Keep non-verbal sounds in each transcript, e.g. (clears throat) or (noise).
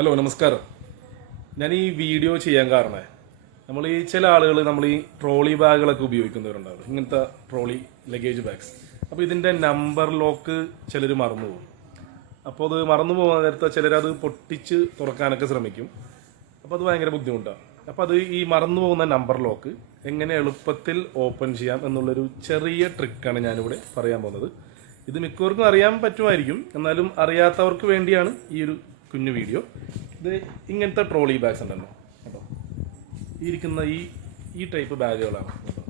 Hello നമസ്കാരം. ഞാൻ ഈ വീഡിയോ ചെയ്യാൻ കാരണേ നമ്മൾ ഈ ചില ആളുകൾ നമ്മൾ ഈ ട്രോളി ബാഗുകളൊക്കെ ഉപയോഗിക്കുന്നവരുണ്ടാവും. ഇങ്ങനത്തെ ട്രോളി ലഗേജ് ബാഗ്സ്. അപ്പോൾ ഇതിന്റെ നമ്പർ ലോക്ക് ചിലർ മറന്നു പോകും. അപ്പോൾ അത് മറന്നു പോകുന്ന നേരത്തെ ചിലരത് പൊട്ടിച്ച് തുറക്കാനൊക്കെ ശ്രമിക്കും. അപ്പോൾ അത് ഭയങ്കര ബുദ്ധിമുട്ടാണ്. അപ്പോൾ അത് ഈ മറന്നു പോകുന്ന നമ്പർ ലോക്ക് എങ്ങനെ എളുപ്പത്തിൽ ഓപ്പൺ ചെയ്യാം എന്നുള്ളൊരു ചെറിയ ട്രിക്കാണ് ഞാനിവിടെ പറയാൻ പോകുന്നത്. ഇത് മിക്കവർക്കും അറിയാൻ പറ്റുമായിരിക്കും. എന്നാലും അറിയാത്തവർക്ക് വേണ്ടിയാണ് ഈ ഒരു കുഞ്ഞു വീഡിയോ. ഇത് ഇങ്ങനത്തെ ട്രോളി ബാഗ്സ് ഉണ്ടല്ലോ. കേട്ടോ. ഈ ഇരിക്കുന്ന ഈ ഈ ടൈപ്പ് ബാഗുകളാണ്. കേട്ടോ.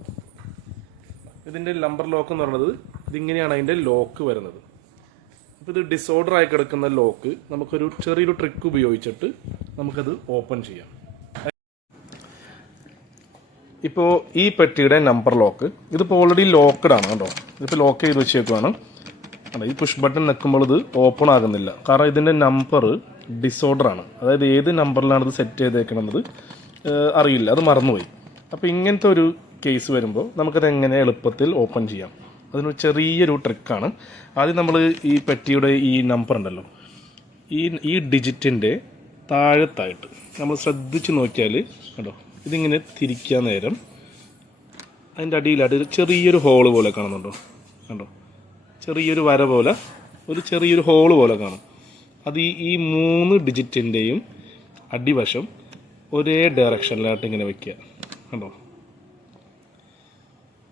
ഇതിന്റെ ലംബർ ലോക്ക് എന്ന് പറയുന്നത് ഇതിങ്ങനെയാണ് അതിന്റെ ലോക്ക് വരുന്നത്. അപ്പോൾ ഇത് ഡിസോർഡർ ആയി കിടക്കുന്ന ലോക്ക് നമുക്കൊരു ചെറിയൊരു ട്രിക്ക് ഉപയോഗിച്ചിട്ട് നമുക്കത് ഓപ്പൺ ചെയ്യാം. ഇപ്പോൾ ഈ പെട്ടിയുടെ നമ്പർ ലോക്ക് ഇതിപ്പോൾ ഓൾറെഡി ലോക്ക്ഡ് ആണ് കേട്ടോ. ഇതിപ്പോൾ ലോക്ക് ചെയ്ത് വെച്ചേക്കുവാണ്. അല്ല ഈ പുഷ് ബട്ടൺ നിൽക്കുമ്പോൾ ഇത് ഓപ്പൺ ആകുന്നില്ല. കാരണം ഇതിന്റെ നമ്പർ ഡിസോർഡർ ആണ്. അതായത് ഏത് നമ്പറിലാണ് ഇത് സെറ്റ് ചെയ്തേക്കണമെന്നത് അറിയില്ല. അത് മറന്നുപോയി. അപ്പോൾ ഇങ്ങനത്തെ ഒരു കേസ് വരുമ്പോൾ നമുക്കത് എങ്ങനെ എളുപ്പത്തിൽ ഓപ്പൺ ചെയ്യാം? അതിനൊരു ചെറിയൊരു ട്രിക്കാണ് ആദ്യം നമ്മൾ ഈ പെട്ടിയുടെ ഈ നമ്പർ ഉണ്ടല്ലോ. ഈ ഈ ഡിജിറ്റിന്റെ താഴത്തായിട്ട് നമ്മൾ ശ്രദ്ധിച്ച് നോക്കിയാൽ കണ്ടോ? ഇതിങ്ങനെ തിരിക്കാൻ നേരം അതിന്റെ അടിയിലായിട്ട് ചെറിയൊരു ഹോൾ പോലെ കാണുന്നുണ്ടോ? കണ്ടോ? ചെറിയൊരു വര പോലെ ഒരു ചെറിയൊരു ഹോൾ പോലെ കാണും. അത് ഈ ഈ മൂന്ന് ഡിജിറ്റിന്റെയും അടിവശം ഒരേ ഡയറക്ഷനിലായിട്ട് ഇങ്ങനെ വയ്ക്കുക കണ്ടോ?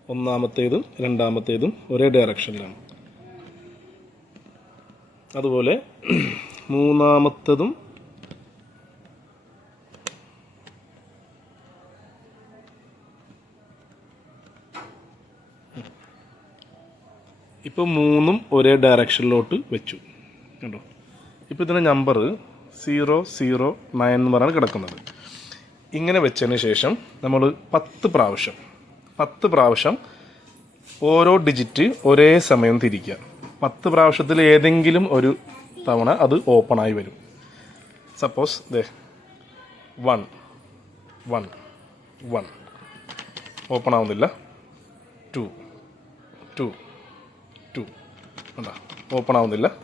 ഒന്നാമത്തേതും രണ്ടാമത്തേതും ഒരേ ഡയറക്ഷനിലാണ് അതുപോലെ (clears throat) മൂന്നാമത്തതും ഇപ്പോൾ മൂന്നും ഒരേ ഡയറക്ഷനിലോട്ട് വെച്ചു. കണ്ടോ? ഇപ്പോൾ ഇതിന്റെ നമ്പർ സീറോ സീറോ നയൻ എന്ന് പറഞ്ഞാണ് കിടക്കുന്നത്. ഇങ്ങനെ വെച്ചതിന് ശേഷം നമ്മൾ പത്ത് പ്രാവശ്യം പത്ത് പ്രാവശ്യം ഓരോ ഡിജിറ്റ് ഒരേ സമയം തിരിക്കുക. പത്ത് പ്രാവശ്യത്തിൽ ഏതെങ്കിലും ഒരു തവണ അത് ഓപ്പണായി വരും. സപ്പോസ് ദേ വൺ വൺ വൺ ഓപ്പൺ ആവുന്നില്ല. ടു ടു ടു ഉണ്ടോ? ഓപ്പൺ ആവുന്നില്ല.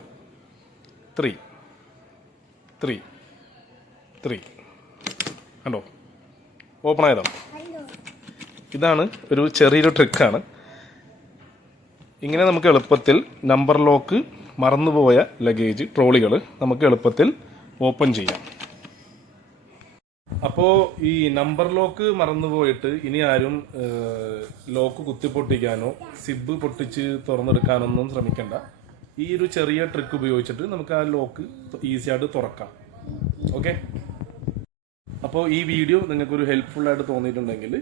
Three three. ത്രീ. കണ്ടോ? ഓപ്പൺ ആയതോ. ഇതാണ് ഒരു ചെറിയൊരു ട്രിക്കാണ് ഇങ്ങനെ നമുക്ക് എളുപ്പത്തിൽ നമ്പർ ലോക്ക് മറന്നുപോയ ലഗേജ് ട്രോളികൾ നമുക്ക് എളുപ്പത്തിൽ ഓപ്പൺ ചെയ്യാം. അപ്പോൾ ഈ നമ്പർ ലോക്ക് മറന്നുപോയിട്ട് ഇനി ആരും ലോക്ക് കുത്തിപ്പൊട്ടിക്കാനോ സിബ് പൊട്ടിച്ച് തുറന്നെടുക്കാനൊന്നും ശ്രമിക്കണ്ട. ഈ ഒരു ചെറിയ ട്രിക്ക് ഉപയോഗിച്ചിട്ട് നമുക്ക് ആ ലോക്ക് ഈസി ആയിട്ട് തുറക്കാം. ഓക്കെ അപ്പോൾ ഈ വീഡിയോ നിങ്ങൾക്കൊരു ഹെൽപ്ഫുൾ ആയിട്ട് തോന്നിയിട്ടുണ്ടെങ്കിൽ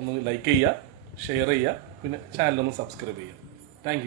ഒന്ന് ലൈക്ക് ചെയ്യുക ഷെയർ ചെയ്യുക പിന്നെ ചാനൽ ഒന്ന് സബ്സ്ക്രൈബ് ചെയ്യുക. താങ്ക്